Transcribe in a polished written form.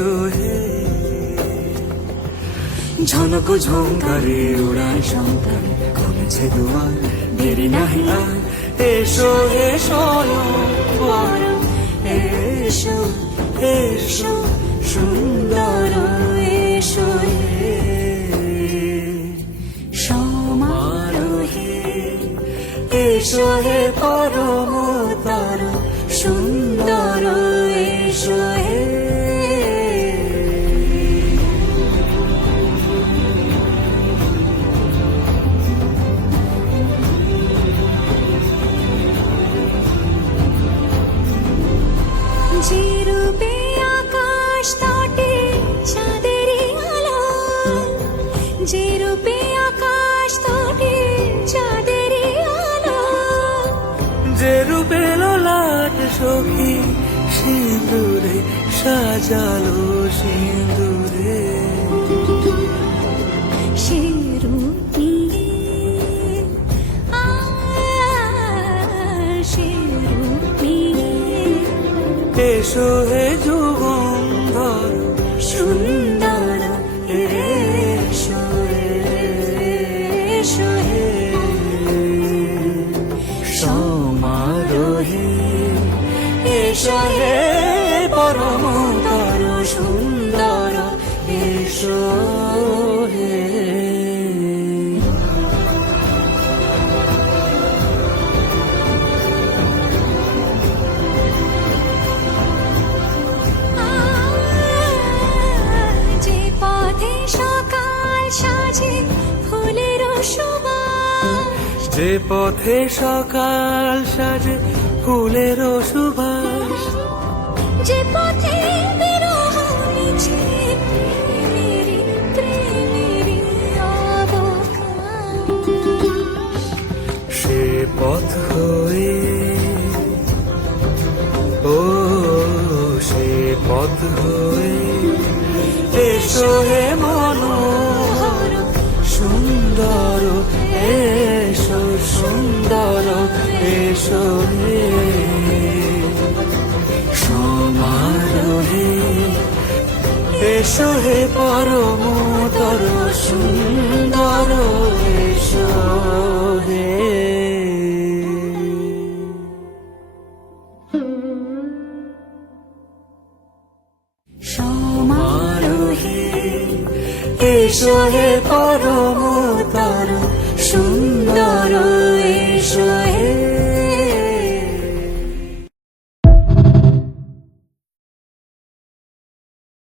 এসো হে। ঝনক ঝঙ্কারে উড়ায় সন্তান, খুলেছে দুয়ার, দেরি নাহি আর। এসো হে স্বয়ং বরং, এসো এসো সুন্দর এসো হে। সমারোহে এসো হে পরমতর সুন্দর এসো হে। যে রূপে আকাশ তটে চাঁদেরই আলো, যে রূপে আকাশ তটে চাঁদেরই আলো, যে রূপে ললাট সখী সিঁদুরে সাজালো সিঁদুরে। সে রূপ নিয়ে সে রূপ নিয়ে এসো হে যুগন্ধর সুন্দর এসো এসো হে। সমারোহে এসো হে পরমতর সুন্দর এসো হে। যে পথে সকাল সাজে ফুলের সুবাস, যে পথে সকাল সাজে ফুলের সুবাস, যে পথে বিরহ মিছে প্রেমেরই প্রেমেরই অবকাশ, সে পথ হয়ে ও সে পথ হয়ে এসো হে মনোহর সুন্দর এসো সুন্দর এসো হে। সমারোহে এসো হে পরমতর সুন্দর এসো হে। সমারোহে এসো হে পরম